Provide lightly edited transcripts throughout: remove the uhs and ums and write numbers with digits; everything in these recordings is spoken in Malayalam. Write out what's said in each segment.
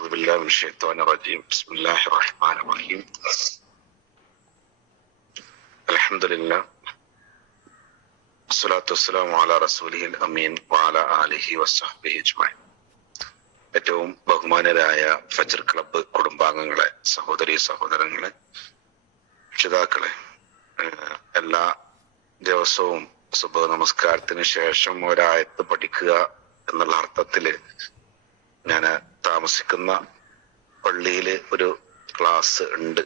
أعوذ بالله من الشيطان الرجيم بسم الله الرحمن الرحيم الحمد لله والصلاة والسلام على رسوله الأمين وعلى آله وصحبه أجمعين. ഏറ്റവും ബഹുമാനരായ ഫജ്ർ ക്ലബ്ബ് കുടുംബാംഗങ്ങളെ, സഹോദരി സഹോദരങ്ങളെ, രക്ഷിതാക്കളെ, എല്ലാ ദിവസവും സുബഹ് നമസ്കാരത്തിന് ശേഷം ഒരായത്ത് പഠിക്കുക എന്നുള്ള അർത്ഥത്തില് ഞാൻ താമസിക്കുന്ന പള്ളിയില് ഒരു ക്ലാസ് ഉണ്ട്.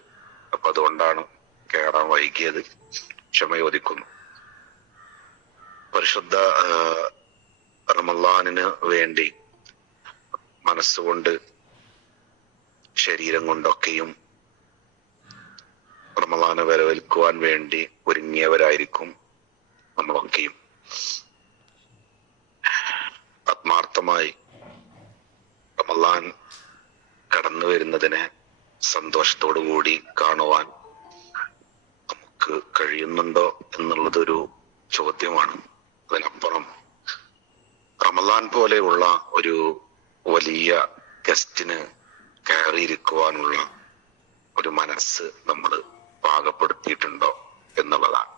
അപ്പൊ അതുകൊണ്ടാണ് കയറാൻ വൈകിയത്. ക്ഷമയോദിക്കുന്നു. പരിശുദ്ധ റമളാനിന് വേണ്ടി മനസ്സുകൊണ്ട് ശരീരം കൊണ്ടൊക്കെയും റമളാനെ വരവേൽക്കുവാൻ വേണ്ടി ഒരുങ്ങിയവരായിരിക്കും നമ്മളൊക്കെയും. ആത്മാർത്ഥമായി റമളാൻ കടന്നു വരുന്നതിനെ സന്തോഷത്തോടു കൂടി കാണുവാൻ നമുക്ക് കഴിയുന്നുണ്ടോ എന്നുള്ളതൊരു ചോദ്യമാണ്. അതിനപ്പുറം റമളാൻ പോലെയുള്ള ഒരു വലിയ ഗസ്റ്റിന് കയറിയിരിക്കുവാനുള്ള ഒരു മനസ്സ് നമ്മൾ പാകപ്പെടുത്തിയിട്ടുണ്ടോ എന്നുള്ളതാണ്.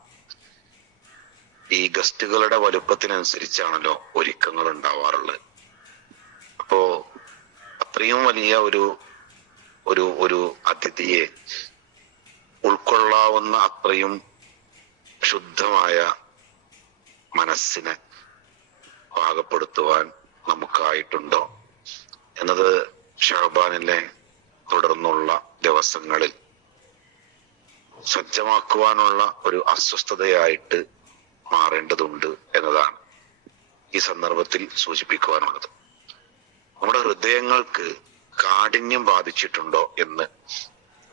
ഈ ഗസ്റ്റുകളുടെ വലുപ്പത്തിനനുസരിച്ചാണല്ലോ ഒരുക്കങ്ങൾ ഉണ്ടാവാറുള്ളത്. അപ്പോ അത്രയും വലിയ ഒരു അതിഥിയെ ഉൾക്കൊള്ളാവുന്ന അത്രയും ശുദ്ധമായ മനസ്സിനെ പാകപ്പെടുത്തുവാൻ നമുക്കായിട്ടുണ്ടോ എന്നത് ഷഅബാനിലെ തുടർന്നുള്ള ദിവസങ്ങളിൽ സജ്ജമാക്കുവാനുള്ള ഒരു അസ്വസ്ഥതയായിട്ട് മാറേണ്ടതുണ്ട് എന്നതാണ് ഈ സന്ദർഭത്തിൽ സൂചിപ്പിക്കുവാനുള്ളത്. നമ്മുടെ ഹൃദയങ്ങൾക്ക് കാഠിന്യം ബാധിച്ചിട്ടുണ്ടോ എന്ന്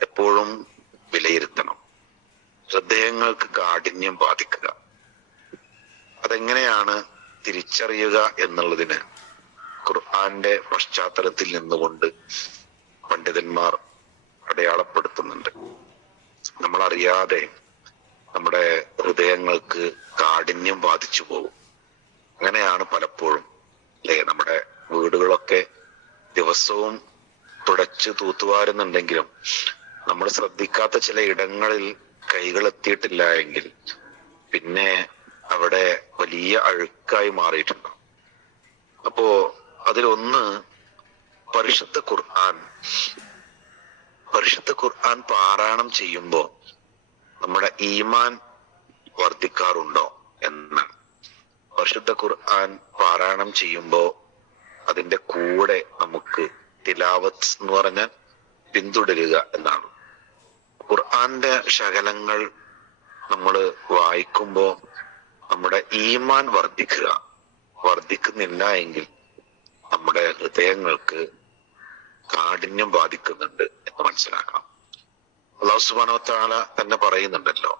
എപ്പോഴും വിലയിരുത്തണം. ഹൃദയങ്ങൾക്ക് കാഠിന്യം ബാധിക്കുക, അതെങ്ങനെയാണ് തിരിച്ചറിയുക എന്നുള്ളതിന് ഖുർആന്റെ പശ്ചാത്തലത്തിൽ നിന്നുകൊണ്ട് പണ്ഡിതന്മാർ അടയാളപ്പെടുത്തുന്നുണ്ട്. നമ്മളറിയാതെ നമ്മുടെ ഹൃദയങ്ങൾക്ക് കാഠിന്യം ബാധിച്ചു പോകും. അങ്ങനെയാണ് പലപ്പോഴും, അല്ലെ? നമ്മുടെ വീടുകളൊക്കെ ദിവസവും തുടച്ച് തൂത്തുവാരുന്നുണ്ടെങ്കിലും നമ്മൾ ശ്രദ്ധിക്കാത്ത ചില ഇടങ്ങളിൽ കൈകൾ എത്തിയിട്ടില്ല എങ്കിൽ പിന്നെ അവിടെ വലിയ അഴുക്കായി മാറിയിട്ടുണ്ട്. അപ്പോ അതിലൊന്ന് പരിശുദ്ധ ഖുർആൻ പാരായണം ചെയ്യുമ്പോ നമ്മുടെ ഈമാൻ വർദ്ധിക്കാറുണ്ടോ എന്നാണ്. പരിശുദ്ധ ഖുർആൻ പാരായണം ചെയ്യുമ്പോ അതിന്റെ കൂടെ നമുക്ക് തിലാവത്ത് എന്ന് പറഞ്ഞാൽ പിന്തുടരുക എന്നാണ്. ഖുർആന്റെ ശകലങ്ങൾ നമ്മൾ വായിക്കുമ്പോ നമ്മുടെ ഈമാൻ വർദ്ധിക്കുന്നില്ല എങ്കിൽ നമ്മുടെ ഹൃദയങ്ങൾക്ക് കാഠിന്യം ബാധിക്കുന്നുണ്ട് എന്ന് മനസ്സിലാക്കണം. അല്ലാഹു സുബ്ഹാനഹു വ തആല തന്നെ പറയുന്നുണ്ടല്ലോ,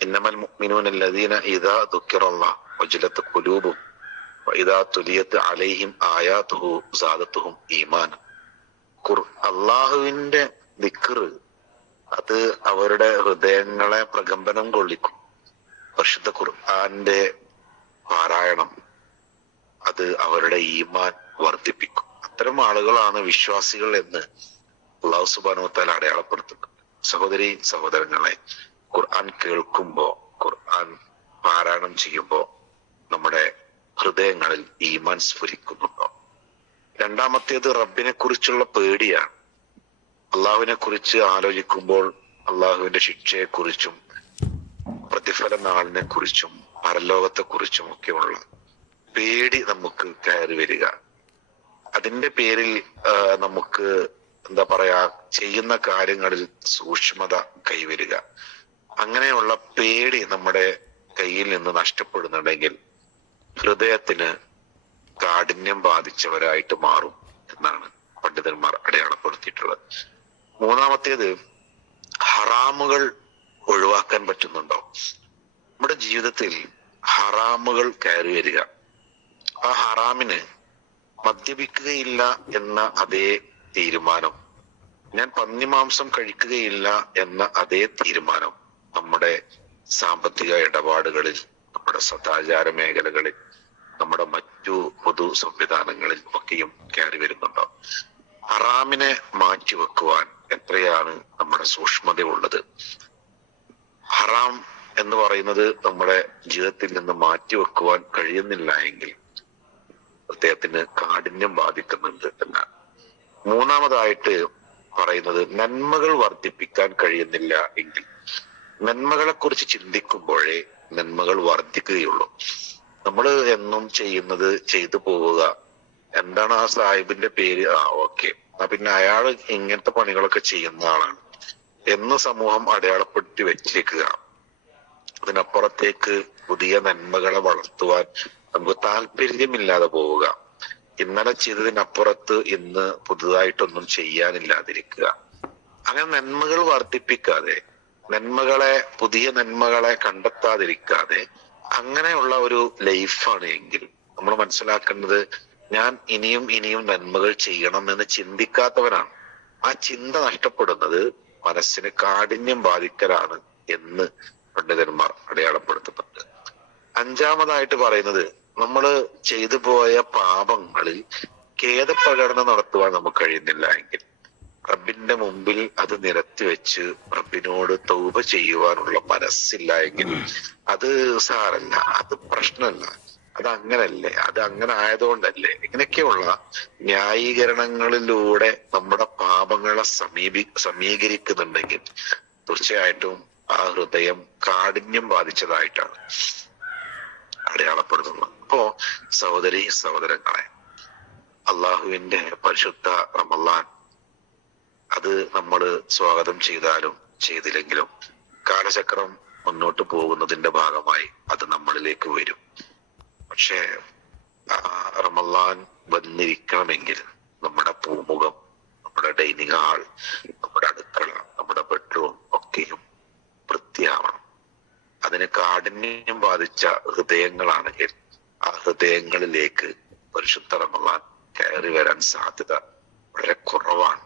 ഇന്നമൽ മുഅ്മിനൂന അല്ലദീന ഇദാ ദുക്കിറല്ലാഹു വജലത് ഖുലൂബുഹും വഇദാ തുലിയത് അലൈഹിം ആയാതുഹു സാദത്തുഹും ഈമാന. അല്ലാഹുവിന്റെ ദിക്ർ അത് അവരുടെ ഹൃദയങ്ങളെ പ്രകമ്പനം കൊള്ളിക്കും. പരിശുദ്ധ ഖുർആന്റെ പാരായണം അത് അവരുടെ ഈമാൻ വർദ്ധിപ്പിക്കും. അത്തരം ആളുകളാണ് വിശ്വാസികൾ എന്ന് അല്ലാഹു സുബ്ഹാനഹു വ തആല അടയാളപ്പെടുത്തുന്നത്. സഹോദരി സഹോദരങ്ങളെ, ഖുർആൻ കേൾക്കുമ്പോ, ഖുർആൻ പാരായണം ചെയ്യുമ്പോ നമ്മുടെ ഹൃദയങ്ങളിൽ ഈമാൻ സ്ഫുരിക്കുന്നുണ്ടോ? രണ്ടാമത്തേത് റബ്ബിനെ കുറിച്ചുള്ള പേടിയാണ്. അള്ളാഹുവിനെ കുറിച്ച് ആലോചിക്കുമ്പോൾ അള്ളാഹുവിന്റെ ശിക്ഷയെ കുറിച്ചും പ്രതിഫല നാളിനെ കുറിച്ചും പരലോകത്തെ കുറിച്ചും ഒക്കെയുള്ള പേടി നമുക്ക് കയറി വരിക. അതിന്റെ പേരിൽ നമുക്ക് എന്താ പറയാ, ചെയ്യുന്ന കാര്യങ്ങളിൽ സൂക്ഷ്മത കൈവരിക. അങ്ങനെയുള്ള പേടി നമ്മുടെ കയ്യിൽ നിന്ന് നഷ്ടപ്പെടുന്നുണ്ടെങ്കിൽ ഹൃദയത്തിന് കാഠിന്യം ബാധിച്ചവരായിട്ട് മാറും എന്നാണ് പണ്ഡിതന്മാർ അടയാളപ്പെടുത്തിയിട്ടുള്ളത്. മൂന്നാമത്തേത് ഹറാമുകൾ ഒഴിവാക്കാൻ പറ്റുന്നുണ്ടോ? നമ്മുടെ ജീവിതത്തിൽ ഹറാമുകൾ കയറി വരിക, ആ ഹറാമിന് മദ്യപിക്കുകയില്ല എന്ന അതേ തീരുമാനം, ഞാൻ പന്നിമാംസം കഴിക്കുകയില്ല എന്ന അതേ തീരുമാനം നമ്മുടെ സാമ്പത്തിക ഇടപാടുകളിൽ, നമ്മുടെ സദാചാര മേഖലകളിൽ, നമ്മുടെ മറ്റു പൊതു സംവിധാനങ്ങളിൽ ഒക്കെയും കയറി വരുന്നുണ്ടോ? ഹറാമിനെ മാറ്റിവെക്കുവാൻ എത്രയാണ് നമ്മുടെ സൂക്ഷ്മതയുള്ളത്. ഹറാം എന്ന് പറയുന്നത് നമ്മുടെ ജീവിതത്തിൽ നിന്ന് മാറ്റിവെക്കുവാൻ കഴിയുന്നില്ല എങ്കിൽ അദ്ദേഹത്തിന് കാഠിന്യം ബാധിക്കുന്നുണ്ട് എന്നാണ്. മൂന്നാമതായിട്ട് പറയുന്നത് നന്മകൾ വർദ്ധിപ്പിക്കാൻ കഴിയുന്നില്ല എങ്കിൽ നന്മകളെ കുറിച്ച് ചിന്തിക്കുമ്പോഴേ നന്മകൾ വർദ്ധിക്കുകയുള്ളൂ. നമ്മൾ എന്നും ചെയ്യുന്നത് ചെയ്തു പോവുക. എന്താണ് ആ സാഹിബിന്റെ പേര്? ഓക്കെ, പിന്നെ അയാൾ ഇങ്ങനത്തെ പണികളൊക്കെ ചെയ്യുന്ന ആളാണ് എന്ന് സമൂഹം അടയാളപ്പെടുത്തി വെച്ചേക്കുക. അതിനപ്പുറത്തേക്ക് പുതിയ നന്മകളെ വളർത്തുവാൻ നമുക്ക് താല്പര്യമില്ലാതെ പോവുക. ഇന്നലെ ചെയ്തതിനപ്പുറത്ത് ഇന്ന് പുതുതായിട്ടൊന്നും ചെയ്യാനില്ലാതിരിക്കുക. അങ്ങനെ നന്മകൾ വർദ്ധിപ്പിക്കാതെ, പുതിയ നന്മകളെ കണ്ടെത്താതിരിക്കാതെ അങ്ങനെയുള്ള ഒരു ലൈഫാണ് എങ്കിൽ നമ്മൾ മനസ്സിലാക്കേണ്ടത് ഞാൻ ഇനിയും നന്മകൾ ചെയ്യണം എന്ന് ചിന്തിക്കാത്തവനാണ്. ആ ചിന്ത നഷ്ടപ്പെടുന്നത് മനസ്സിന് കാഠിന്യം ബാധിക്കലാണ് എന്ന് പണ്ഡിതന്മാർ അടയാളപ്പെടുത്തുന്നുണ്ട്. അഞ്ചാമതായിട്ട് പറയുന്നത് നമ്മൾ ചെയ്തു പോയ പാപങ്ങളിൽ ഖേദപ്രകടനം നടത്തുവാൻ നമുക്ക് കഴിയുന്നില്ല എങ്കിൽ, റബ്ബിന്റെ മുമ്പിൽ അത് നിരത്തി വെച്ച് റബ്ബിനോട് തൗബ ചെയ്യുവാനുള്ള മനസ്സില്ല എങ്കിൽ അത് സാരല്ല, അത് പ്രശ്നമല്ല, അത് അങ്ങനല്ലേ, അത് അങ്ങനെ ആയതുകൊണ്ടല്ലേ, ഇങ്ങനെയൊക്കെയുള്ള ന്യായീകരണങ്ങളിലൂടെ നമ്മുടെ പാപങ്ങളെ സമീകരിക്കുന്നുണ്ടെങ്കിൽ തീർച്ചയായിട്ടും ആ ഹൃദയം കാഠിന്യം ബാധിച്ചതായിട്ടാണ് അടയാളപ്പെടുത്തുന്നത്. അപ്പോ സഹോദരങ്ങളെ, അള്ളാഹുവിന്റെ പരിശുദ്ധ റമളാൻ അത് നമ്മൾ സ്വാഗതം ചെയ്താലും ചെയ്തില്ലെങ്കിലും കാലചക്രം മുന്നോട്ട് പോകുന്നതിന്റെ ഭാഗമായി അത് നമ്മളിലേക്ക് വരും. പക്ഷേ റമളാൻ വന്നിരിക്കണമെങ്കിൽ നമ്മുടെ പൂമുഖം, നമ്മുടെ ഡൈനിങ് ഹാൾ, നമ്മുടെ അടുക്കള, നമ്മുടെ ബെഡ്റൂം ഒക്കെയും വൃത്തിയാവണം. അതിന് കാഠിന്യം ബാധിച്ച ഹൃദയങ്ങളാണെങ്കിൽ ആ ഹൃദയങ്ങളിലേക്ക് പരിശുദ്ധ റമളാൻ കയറി വരാൻ സാധ്യത വളരെ കുറവാണ്.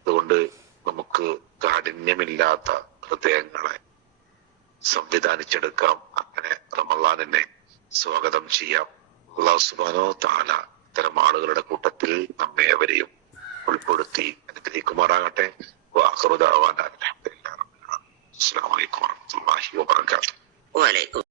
അതുകൊണ്ട് നമുക്ക് കാഠിന്യമില്ലാത്ത ഹൃദയങ്ങളെ സംവിധാനിച്ചെടുക്കാം. അങ്ങനെ റമളാനിനെ സ്വാഗതം ചെയ്യാം. അല്ലാഹു സുബ്ഹാനഹു വ തആല ഇത്തരം ആളുകളുടെ കൂട്ടത്തിൽ നമ്മെ അവരെയും ഉൾപ്പെടുത്തി അനുഗ്രഹിക്കുമാറാകട്ടെ. വആഖിറു ദഅവാനാ അൽഹംദുലില്ലാഹി റബ്ബിൽ ആലമീൻ. അസ്സലാമു അലൈക്കും വറഹ്മത്തുള്ളാഹി വബറകാതുഹു.